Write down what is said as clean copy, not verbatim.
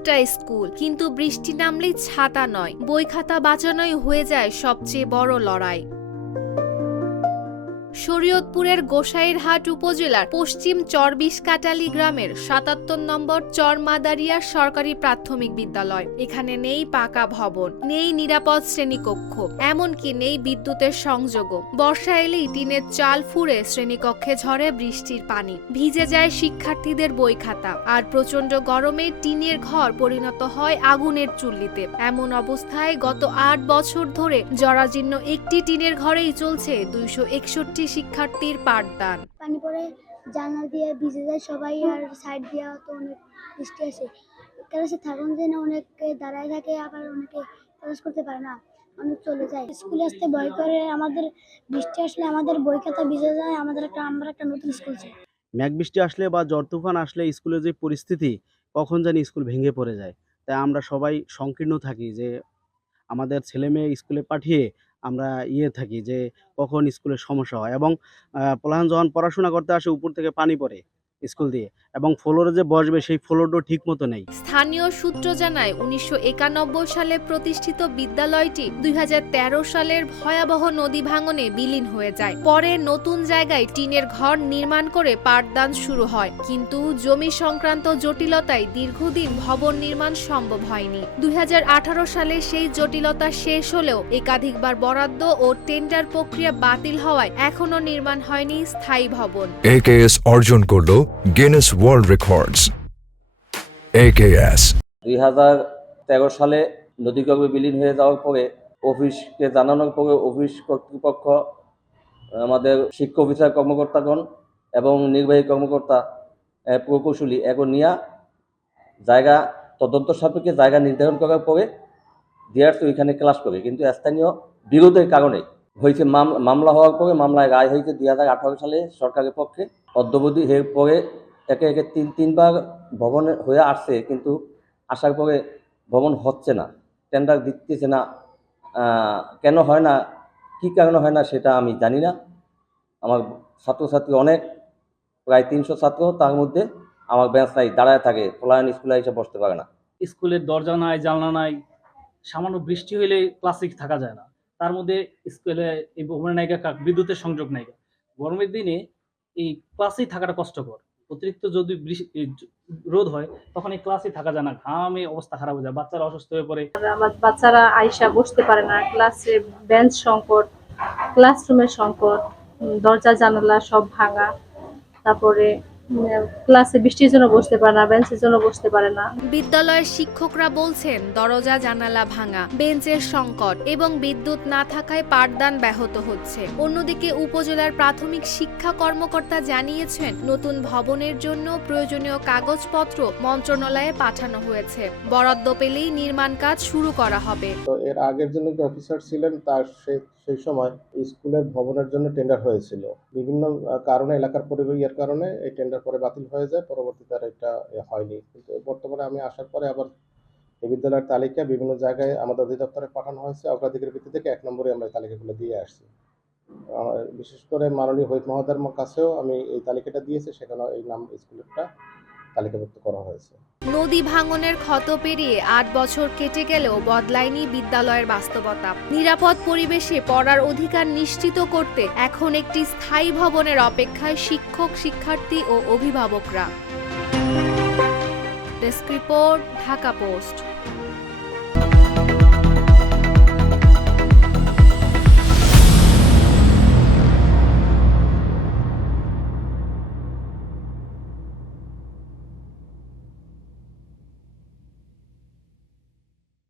একটা স্কুল, কিন্তু বৃষ্টি নামলেই ছাতা নয়, বই খাতা বাঁচানোই হয়ে যায় সবচেয়ে বড় লড়াই। শরীয়তপুরের গোসাইরহাট উপজেলার পশ্চিম চরবিশকাটালি গ্রামের ৭৭ নম্বর চরমাদারিয়া সরকারি প্রাথমিক বিদ্যালয়। এখানে নেই পাকা ভবন, নেই নিরাপদ শ্রেণীকক্ষ, এমনকি নেই বিদ্যুতের সংযোগও। বর্ষা এলেই টিনের চাল ফুঁড়ে শ্রেণীকক্ষে ঝরে বৃষ্টির পানি, ভিজে যায় শিক্ষার্থীদের বই খাতা, আর প্রচন্ড গরমে টিনের ঘর পরিণত হয় আগুনের চুল্লিতে। এমন অবস্থায় গত ৮ বছর ধরে জরাজীর্ণ একটি টিনের ঘরেই চলছে ২৬১ শিক্ষার্থীর পাঠদান। পানি পড়ে জানলা দিয়ে ভিজে যায় সবাই, আর সাইড দিয়ে তো অনেক বৃষ্টি আসে। ক্লাসে থাকুন যেন অনেকে দাঁড়ায় থাকে, আবার অনেকে ক্লাস করতে পারে না, অনেক চলে যায়। স্কুলে আসতে ভয় করে, আমাদের বৃষ্টি আসলে আমাদের বই খাতা ভিজে যায়। আমরা একটা নতুন স্কুল চাই। মেঘ বৃষ্টি আসলে বা ঝড় তুফান আসলে স্কুলের যে পরিস্থিতি, কখন জানি স্কুল ভেঙে পড়ে যায়। তাই আমরা সবাই সংকীর্ণ থাকি যে আমাদের ছেলে মেয়ে স্কুলে পাঠিয়ে আমরা থাকি যে কখন স্কুলের সমস্যা হয়। এবং পোলাপান যখন পড়াশোনা করতে আসে উপর থেকে পানি পড়ে স্কুল দিয়ে, এবং ফ্লোরে যে বসবে সেই ফ্লোরটাও ঠিক মতো নেই। স্থানীয় সূত্র জানায় ১৯৯১ সালে প্রতিষ্ঠিত বিদ্যালয়টি ২০১৩ সালের ভয়াবহ নদী ভাঙনে বিলীন হয়ে যায়। পরে নতুন জায়গায় টিনের ঘর নির্মাণ করে পাঠদান শুরু হয়, কিন্তু জমি সংক্রান্ত জটিলতায় দীর্ঘদিন ভবন নির্মাণ সম্ভব হয়নি। ২০১৮ সালে সেই জটিলতা শেষ হলেও একাধিকবার বরাদ্দ ও টেন্ডার প্রক্রিয়া বাতিল হওয়ায় এখনো নির্মাণ হয়নি স্থায়ী ভবন। AKS অর্জন করলো গিনেস ওয়ার্ল্ড রেকর্ডস। AKS ২০১৩ সালে নদীগর্ভে বিলীন হয়ে যাওয়ার পরে অফিসকে জানানোর পরে অফিস কর্তৃপক্ষ, আমাদের শিক্ষা অফিসার কর্মকর্তাগণ এবং নির্বাহী কর্মকর্তা, প্রকৌশলী এখন নিয়ে জায়গা তদন্ত সাপেক্ষে জায়গা নির্ধারণ করার পরে ডিআরস ওইখানে ক্লাস করে, কিন্তু স্থানীয় বিরোধের কারণে হয়েছে মামলা হওয়ার পরে মামলায় রায় হয়েছে ২০১৮ সালে সরকারের পক্ষে। অদ্যবধি এর পরে একে একে তিনবার ভবন হয়ে আসছে, কিন্তু আসার পরে ভবন হচ্ছে না, টেন্ডার দিতেছে না। কেন হয় না, কী কারণে হয় না সেটা আমি জানি না। আমার ছাত্রছাত্রী অনেক, প্রায় ৩০০ ছাত্র, তার মধ্যে আমার বেঞ্চ নাই, দাঁড়ায় থাকে, পলায়ন স্কুলে এসে বসতে পারে না। স্কুলের দরজা নাই, জানলা নাই, সামান্য বৃষ্টি হইলে ক্লাসে থাকা যায় না। তার মধ্যে স্কুলে এই ভবনের নায়িকা বিদ্যুতের সংযোগ নাই। গরমের দিনে এই ক্লাসেই থাকাটা কষ্টকর। অতিরিক্ত যদি রোদ হয় তখন এই ক্লাসে থাকা যায় না, ঘামে অবস্থা খারাপ হয়ে যায়, বাচ্চারা অসুস্থ হয়ে পড়ে। আমার বাচ্চারা আইসা বসতে পারে না, ক্লাসে বেঞ্চ সংকট, ক্লাসরুমের সংকট, দরজা জানালা সব ভাঙা, তারপরে ক্লাসে বৃষ্টির জন্য বসতে পারে না, বেঞ্চের জন্য বসতে পারে না। বিদ্যালয়ের শিক্ষকরা বলছেন দরজা জানালা ভাঙা, বেঞ্চের সংকট এবং বিদ্যুৎ না থাকায় পাঠদান ব্যাহত হচ্ছে। অন্যদিকে উপজেলার প্রাথমিক শিক্ষা কর্মকর্তা জানিয়েছেন নতুন ভবনের জন্য প্রয়োজনীয় কাগজপত্র মন্ত্রণালয়ে পাঠানো হয়েছে, বরাদ্দ পেলেই নির্মাণ কাজ শুরু করা হবে। তো এর আগের জন্য যে অফিসার ছিলেন তার সেই সময় স্কুলের ভবনের জন্য টেন্ডার হয়েছিল, বিভিন্ন কারণে এলাকার পরিবেশের কারণে এই টেন্ডার পরে বাতিল হয়ে যায়, পরবর্তীতে আর এটা হয়নি। কিন্তু বর্তমানে আমি আসার পরে আবার এই বিদ্যালয়ের তালিকা বিভিন্ন জায়গায় আমাদের অধিদপ্তরে পাঠানো হয়েছে, অগ্রাধিকার ভিত্তি থেকে ১ নম্বরে আমরা এই তালিকাগুলো দিয়ে আসছি। বিশেষ করে মাননীয় হুইপ মহোদয়ের কাছেও আমি এই তালিকাটা দিয়েছি, সেখানে এই নাম স্কুলেরটা তালিকাভুক্ত করা হয়েছে। নদী ভাঙনের ক্ষত পেরিয়ে ৮ বছর কেটে গেলেও বদলায়নি বিদ্যালয়ের বাস্তবতা। নিরাপদ পরিবেশে পড়ার অধিকার নিশ্চিত করতে এখন একটি স্থায়ী ভবনের অপেক্ষায় শিক্ষক, শিক্ষার্থী ও অভিভাবকরা। Desk report, Dhaka post.